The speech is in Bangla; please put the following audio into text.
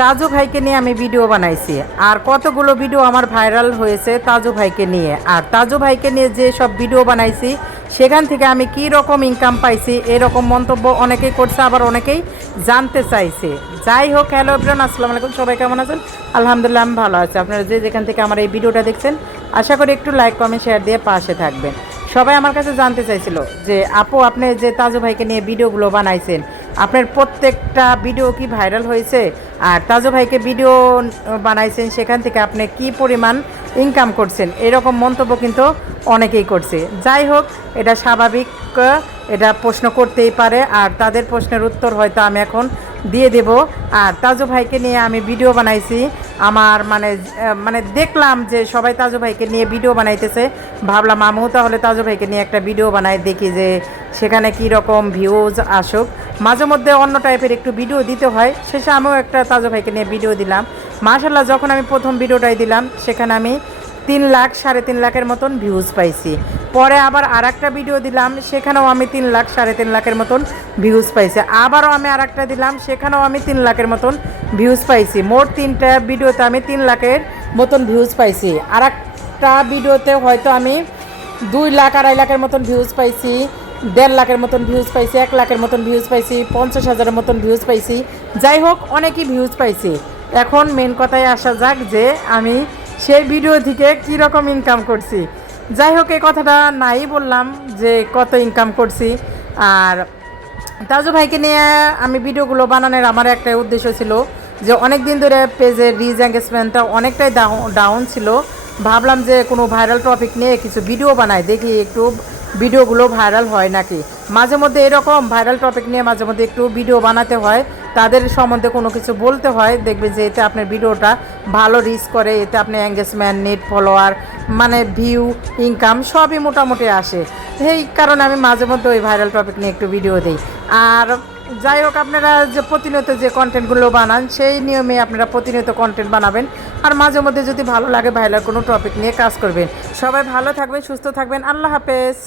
তাজু ভাইকে নিয়ে আমি ভিডিও বানাইছি, আর কতগুলো ভিডিও আমার ভাইরাল হয়েছে তাজু ভাইকে নিয়ে। আর তাজু ভাইকে নিয়ে যে সব ভিডিও বানাইছি সেখান থেকে আমি কি রকম ইনকাম পাইছি এরকম মন্তব্য অনেকেই করছে, আবার অনেকেই জানতে চাইছে। যাই হোক, হ্যালো এভরিওয়ান, আসসালামু আলাইকুম। সবাই কেমন আছেন? আলহামদুলিল্লাহ আমি ভালো আছি। আপনারা যে যেখান থেকে আমার এই ভিডিওটা দেখছেন, আশা করি একটু লাইক কমেন্ট শেয়ার দিয়ে পাশে থাকবেন। সবাই আমার কাছে জানতে চাইছিল যে আপু, আপনি যে তাজু ভাইকে নিয়ে ভিডিওগুলো বানাইছেন, আপনার প্রত্যেকটা ভিডিও কি ভাইরাল হয়েছে? আর তাজু ভাইকে ভিডিও বানাইছেন, সেখান থেকে আপনি কি পরিমাণ ইনকাম করছেন, এরকম মন্তব্য কিন্তু অনেকেই করছে। যাই হোক, এটা স্বাভাবিক, এটা প্রশ্ন করতেই পারে, আর তাদের প্রশ্নের উত্তর হয়তো আমি এখন দিয়ে দেব। আর তাজু ভাইকে নিয়ে আমি ভিডিও বানাইছি, আমার মানে দেখলাম যে সবাই তাজু ভাইকে নিয়ে ভিডিও বানাইতেছে, ভাবলাম আমিও তাহলে তাজু ভাইকে নিয়ে একটা ভিডিও বানাই, দেখি যে সেখানে কী রকম ভিউজ আসুক। মাঝে মধ্যে অন্য টাইপের একটু ভিডিও দিতে হয়, শেষে আমিও একটা তাজু ভাইকে নিয়ে ভিডিও দিলাম। মাশাল্লাহ, যখন আমি প্রথম ভিডিওটাই দিলাম সেখানে আমি 3 লাখ 3.5 লাখের মতন ভিউজ পাইছি। পরে আবার আর একটা ভিডিও দিলাম, সেখানেও আমি 3 লাখ 3.5 লাখের মতন ভিউজ পাইছি। আবারও আমি আর একটা দিলাম, সেখানেও আমি 3 লাখের মতন ভিউজ পাইছি। মোট 3টা ভিডিওতে আমি 3 লাখের মতন ভিউজ পাইছি। আর একটা ভিডিওতে হয়তো আমি 2 লাখ 2.5 লাখের মতন ভিউজ পাইছি, 1.5 লাখের মতন ভিউজ পাইছি, 1 লাখের মতন ভিউজ পাইছি, 50,000-এর মতন ভিউজ পাইছি। যাই হোক, অনেকই ভিউজ পাইছি। এখন মেন কথায় আসা যাক যে আমি সেই ভিডিও থেকে কীরকম ইনকাম করছি। যাই হোক, এই কথাটা নাই বললাম যে কত ইনকাম করছি। আর তাজু ভাইকে নিয়ে আমি ভিডিওগুলো বানানোর আমার একটা উদ্দেশ্য ছিল যে অনেক দিন ধরে পেজের রিচ এঙ্গেজমেন্টটা অনেকটাই ডাউন ছিল। ভাবলাম যে কোনো ভাইরাল টপিক নিয়ে কিছু ভিডিও বানাই, দেখি একটু ভিডিওগুলো ভাইরাল হয় নাকি। মাঝে মধ্যে এরকম ভাইরাল টপিক নিয়ে মাঝে মধ্যে একটু ভিডিও বানাতে হয়, তাদের সম্বন্ধে কোনো কিছু বলতে হয়, দেখবেন যে এতে আপনার ভিডিওটা ভালো রিচ করে, এতে আপনার এঙ্গেজমেন্ট, নেট ফলোয়ার, মানে ভিউ, ইনকাম সবই মোটামুটি আসে। এই কারণে আমি মাঝে মধ্যে ওই ভাইরাল টপিক নিয়ে একটু ভিডিও দিই। আর যাই হোক, আপনারা যে প্রতিনিয়ত যে কন্টেন্টগুলো বানান সেই নিয়মে আপনারা প্রতিনিয়ত কন্টেন্ট বানাবেন। আর মাঝে মধ্যে যদি ভালো লাগে ভাইরাল কোনো টপিক নিয়ে কাজ করবেন। সবাই ভালো থাকবেন, সুস্থ থাকবেন। আল্লাহ হাফেজ।